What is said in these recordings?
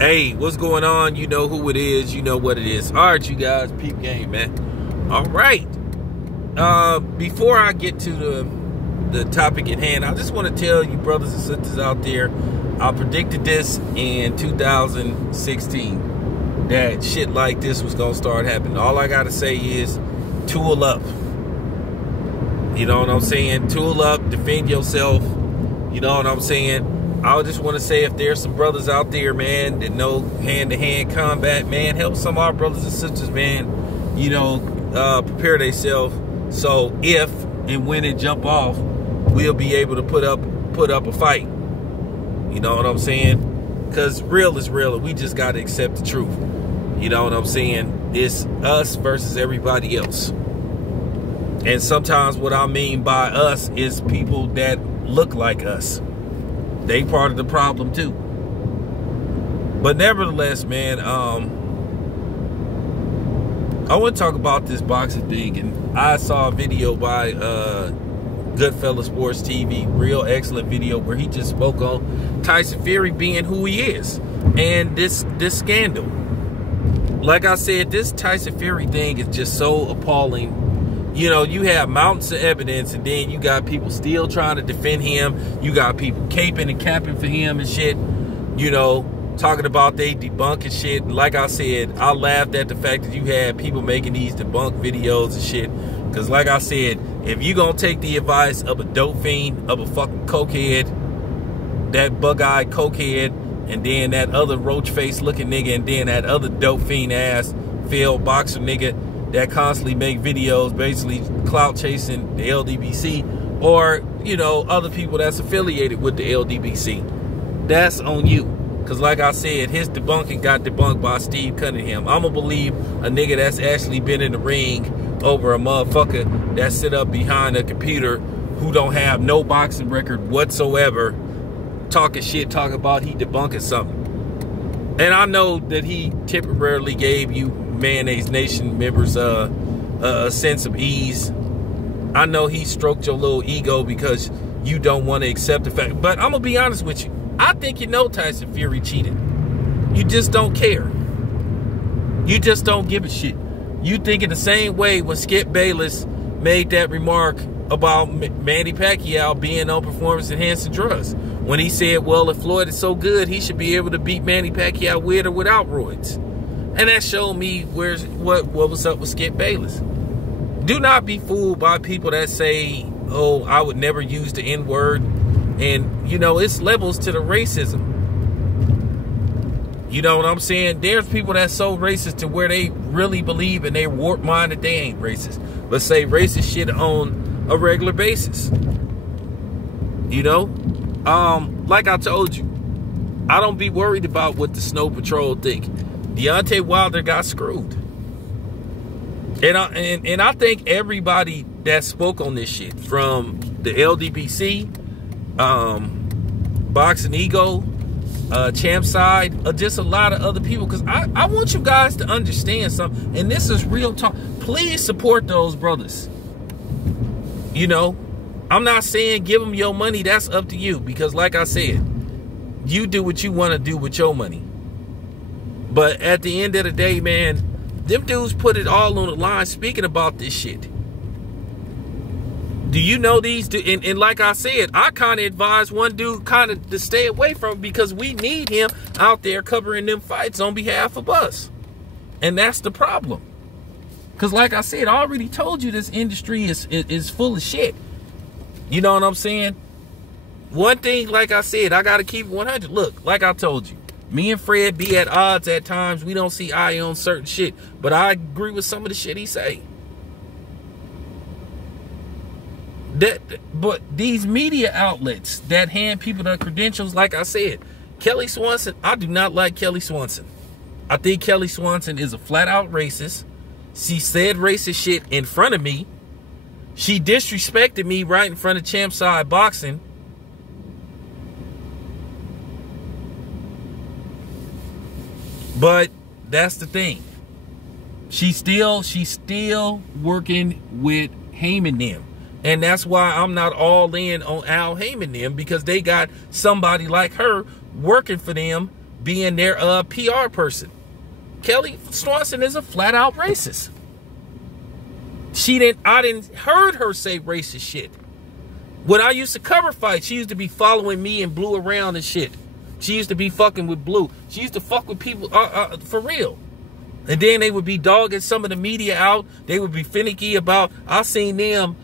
Hey, what's going on? You know who it is. You know what it is. All right, you guys, peep game, man. All right. Before I get to the topic at hand, I just want to tell you, brothers and sisters out there, I predicted this in 2016 that shit like this was gonna start happening. All I gotta say is, tool up. You know what I'm saying? Tool up, defend yourself. You know what I'm saying? I just want to say, if there's some brothers out there, man, that know hand-to-hand combat, man, help some of our brothers and sisters, man, you know, prepare themselves. So if and when it jump off, we'll be able to put up a fight. You know what I'm saying? Because real is real, and we just got to accept the truth. You know what I'm saying? It's us versus everybody else. And sometimes what I mean by us is people that look like us. They part of the problem too. But nevertheless, man, I want to talk about this boxing thing. And I saw a video by Goodfellas Sports TV, real excellent video, where he just spoke on Tyson Fury being who he is and this scandal. Like I said, this Tyson Fury thing is just so appalling. You know, you have mountains of evidence, and then you got people still trying to defend him. You got people caping and capping for him and shit. You know, talking about they debunking shit. And like I said, I laughed at the fact that you had people making these debunk videos and shit. Because like I said, if you gonna take the advice of a dope fiend, of a fucking cokehead, that bug-eyed cokehead, and then that other roach-faced looking nigga, and then that other dope fiend ass failed boxer nigga that constantly make videos basically clout chasing the LDBC, or, you know, other people that's affiliated with the LDBC, that's on you. Because like I said, his debunking got debunked by Steve Cunningham. I'm gonna believe a nigga that's actually been in the ring over a motherfucker that sit up behind a computer who don't have no boxing record whatsoever, talking shit, talking about he debunking something. And I know that he temporarily gave you Mayonnaise Nation members a sense of ease. I know he stroked your little ego because you don't want to accept the fact. But I'm gonna be honest with you, I think you know Tyson Fury cheated. You just don't care. You just don't give a shit. You think in the same way when Skip Bayless made that remark about Manny Pacquiao being on performance enhancing drugs, when he said, well, if Floyd is so good, he should be able to beat Manny Pacquiao with or without roids. And that showed me what was up with Skip Bayless. Do not be fooled by people that say, oh, I would never use the N-word. And, you know, it's levels to the racism. You know what I'm saying? There's people that's so racist to where they really believe in their warped mind that they ain't racist, but say racist shit on a regular basis. You know? Like I told you, I don't be worried about what the Snow Patrol think. Deontay Wilder got screwed. And I think everybody that spoke on this shit, from the LDBC, Boxing Ego, Champ Side, just a lot of other people, because I want you guys to understand something, and this is real talk. Please support those brothers. You know, I'm not saying give them your money. That's up to you, because like I said, you do what you want to do with your money. But at the end of the day, man, them dudes put it all on the line speaking about this shit. Do you know these? And like I said, I kind of advise one dude kind of to stay away from it, because we need him out there covering them fights on behalf of us. And that's the problem. Because like I said, I already told you this industry is full of shit. You know what I'm saying? One thing, like I said, I got to keep 100. Look, like I told you, me and Fred be at odds at times. We don't see eye on certain shit. But I agree with some of the shit he say. But these media outlets that hand people the credentials, like I said, Kelly Swanson, I do not like Kelly Swanson. I think Kelly Swanson is a flat-out racist. She said racist shit in front of me. She disrespected me right in front of Champ Side Boxing. But that's the thing. She's still working with Heyman them. And that's why I'm not all in on Al Heyman them, because they got somebody like her working for them being their PR person. Kelly Swanson is a flat out racist. I didn't heard her say racist shit. When I used to cover fights, she used to be following me and Blue around and shit. She used to be fucking with Blue. She used to fuck with people for real. And then they would be dogging some of the media out. They would be finicky about, I seen them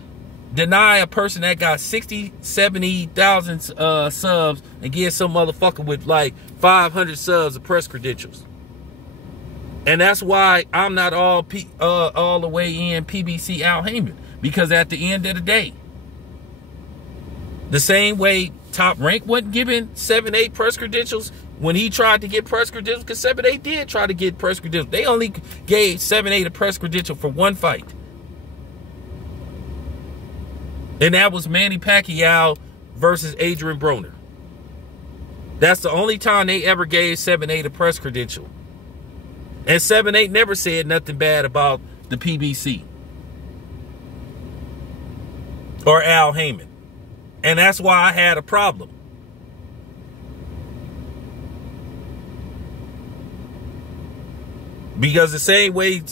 deny a person that got 60, 70,000 subs and give some motherfucker with like 500 subs of press credentials. And that's why I'm not all the way in PBC Al Haymon. Because at the end of the day, the same way Top Rank wasn't giving 7-8 press credentials when he tried to get press credentials, because 7-8 did try to get press credentials. They only gave 7-8 a press credential for one fight. And that was Manny Pacquiao versus Adrian Broner. That's the only time they ever gave 7-8 a press credential. And 7-8 never said nothing bad about the PBC or Al Haymon. And that's why I had a problem. Because the same way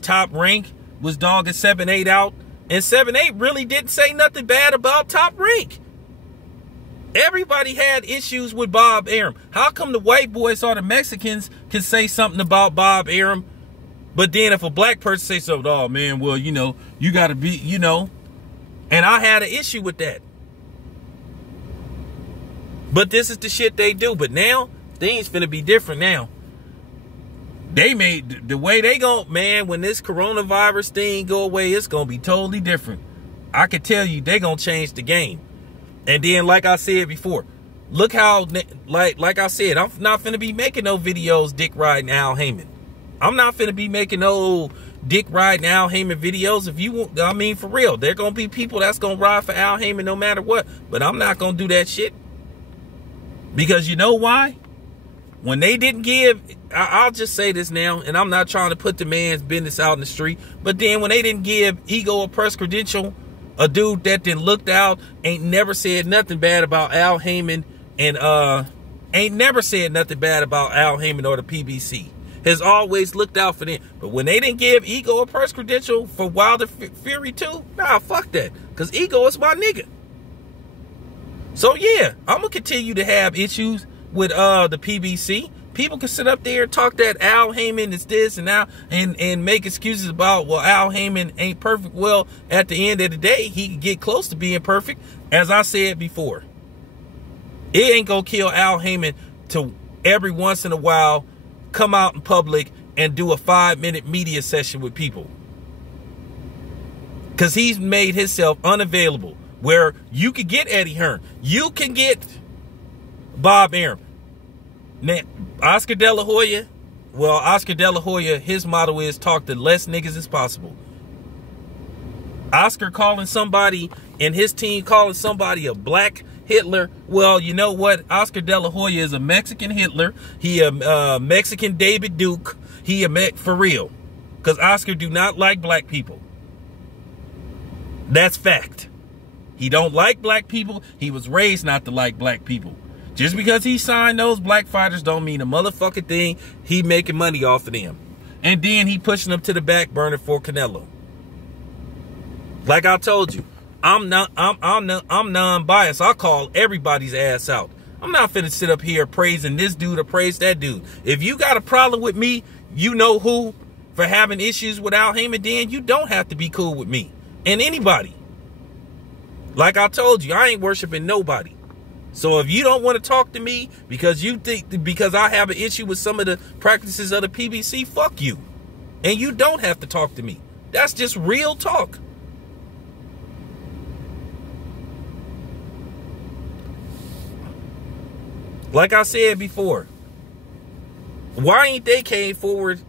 Top Rank was dogging 7-8 out, and 7-8 really didn't say nothing bad about Top Rank. Everybody had issues with Bob Arum. How come the white boys or the Mexicans can say something about Bob Arum, but then if a black person says something, oh man, well, you know, you gotta be, you know. And I had an issue with that. But this is the shit they do. But now, things finna be different now. They made, the way they go, man, when this coronavirus thing go away, it's gonna be totally different. I can tell you, they gonna change the game. And then, like I said before, look how, like I said, I'm not finna be making no videos dick riding Al Haymon. I'm not finna be making no dick riding Al Haymon videos. If you want, I mean, for real, there gonna be people that's gonna ride for Al Haymon no matter what. But I'm not gonna do that shit. Because you know why? When they didn't give, I'll just say this now, and I'm not trying to put the man's business out in the street, but then when they didn't give Ego a press credential, a dude that then looked out, ain't never said nothing bad about Al Haymon, and ain't never said nothing bad about Al Haymon or the PBC, has always looked out for them. But when they didn't give Ego a press credential for Wilder Fury 2, nah, fuck that, because Ego is my nigga. So yeah, I'm gonna continue to have issues with the PBC. People can sit up there and talk that Al Haymon is this and now and make excuses about, well, Al Haymon ain't perfect. Well, at the end of the day, he can get close to being perfect. As I said before, it ain't gonna kill Al Haymon to every once in a while come out in public and do a 5-minute media session with people. Because he's made himself unavailable. Where you can get Eddie Hearn. You can get Bob Arum. Now, Oscar De La Hoya, well, Oscar De La Hoya, his motto is talk to less niggas as possible. Oscar calling somebody and his team calling somebody a black Hitler. Well, you know what? Oscar De La Hoya is a Mexican Hitler. He a Mexican David Duke. He a for real. Because Oscar do not like black people. That's fact. He don't like black people. He was raised not to like black people. Just because he signed those black fighters don't mean a motherfucking thing. He making money off of them. And then he pushing them to the back burner for Canelo. Like I told you, I'm non-biased. I call everybody's ass out. I'm not finna sit up here praising this dude or praise that dude. If you got a problem with me, you know who, for having issues with Al Haymon, then you don't have to be cool with me and anybody. Like I told you, I ain't worshiping nobody. So if you don't want to talk to me because you think, because I have an issue with some of the practices of the PBC, fuck you. And you don't have to talk to me. That's just real talk. Like I said before, why ain't they came forward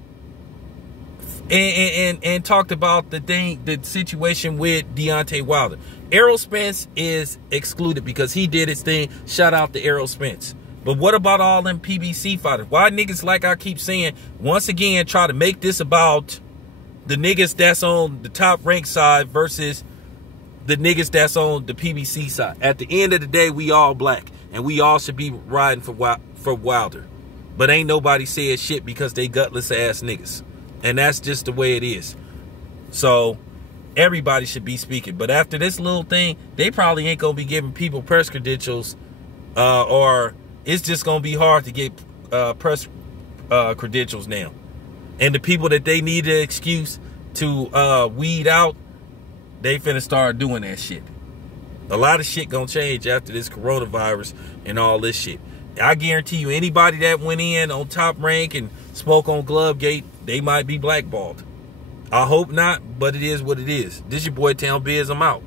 and talked about the situation with Deontay Wilder? Errol Spence is excluded because he did his thing. Shout out to Errol Spence. But what about all them PBC fighters? Why niggas, like I keep saying, once again, try to make this about the niggas that's on the Top Rank side versus the niggas that's on the PBC side? At the end of the day, we all black. And we all should be riding for Wilder. But ain't nobody said shit because they gutless ass niggas. And that's just the way it is. So everybody should be speaking. But after this little thing, they probably ain't going to be giving people press credentials. Or it's just going to be hard to get press credentials now. And the people that they need an excuse to weed out, they finna start doing that shit. A lot of shit gonna change after this coronavirus and all this shit. I guarantee you, anybody that went in on Top Rank and spoke on Glovegate, they might be blackballed. I hope not, but it is what it is. This your boy Town Biz. I'm out.